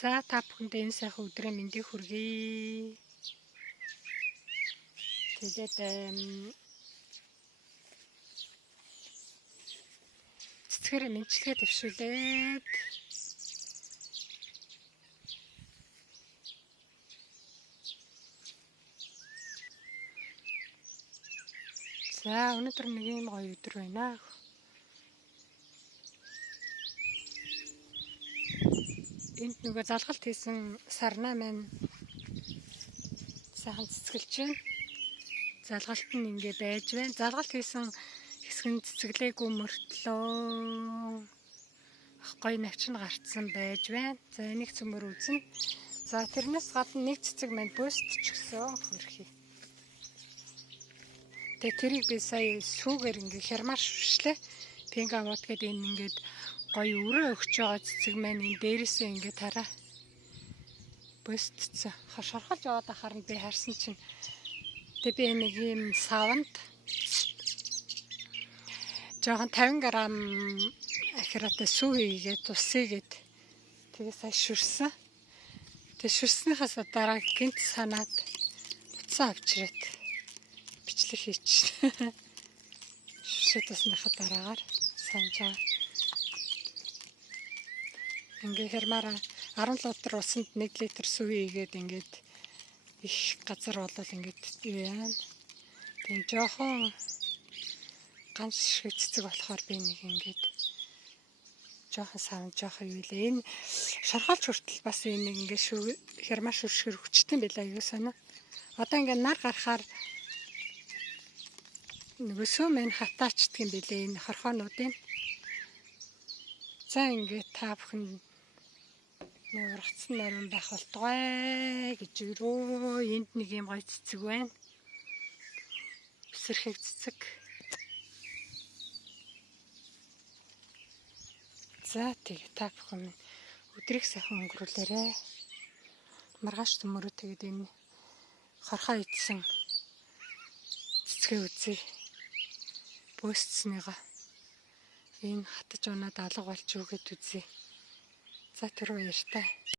За та бүхэндээ энэ сайхан өдрийн мэндийг хүргэе. Тэгээд цэцгээр мэнчилгээ төвшүүлээд за өнөөдөр нэг юм гоё өдөр байна. Энд нөгөө залгалт хийсэн сарнаа маань сайхан цэцгэлж байна. Залгалт нь ингээ байж байна. Залгалт хийсэн хэсэг нь цэцгэлээгүй мөртлөө гоё навчин гарцсан байж байна. За энийг цөмөр үзнэ. За тэрнээс гадна нэг цэцэг маань бөөсчихсөн хөрхий. Тэгээ тэрийг би сая сүүгээр ингээ хярмаар шүршлээ. Пинк аваад гээд энэ ингээд гоё өрөө өгч байгаа цэцэг маань энэ дээрээсээ ингээ тараа бөөсцсөн. Шорхолж яваад ахаар нь би харсан чинь тэг би нэг юм саванд жоохон 50 г ахиратай сүү хийгээд тусыгээд тэгээ сая шүрсэн. Тэгээ шүрснийхээс дараа гинт санаад буцаа авчираад бичлэг хийчихсэн. Шүршээд тасныхаа дараагаар санаж байгаа. Ингээ хэрмаараа 10 литр усанд 1 литр сүү хийгээд ингээд их газар болол ингээд яана. Тийм жоохон ганц шиг цэцэг болохоор би нэг ингээд жоохон савн жоохон юу лээ. Энэ шорхолч хүртэл бас энэ ингээд хярмаа шүршгэр хүчтэй байлаа юу санаа. Одоо ингээд нар гарахаар нөгөө сүү мэн хатаачдаг юм билээ энэ хорхоонуудын. За ингээд та бүхэн ургацсан нарийн байх болтугай гэж өрөө энд нэг юм гоё цэцэг байна. Бисэрхэг цэцэг. За тэгээ та бүхэн өдрийг сайхан өнгөрүүлээрэй. Маргааш төмөрөө тэгээд энэ хорхоо идсэн цэцгээ үзье. Бөөсцснийгаа энэ хатаж унаад алга болж өгöd үзье. За түр баяртай.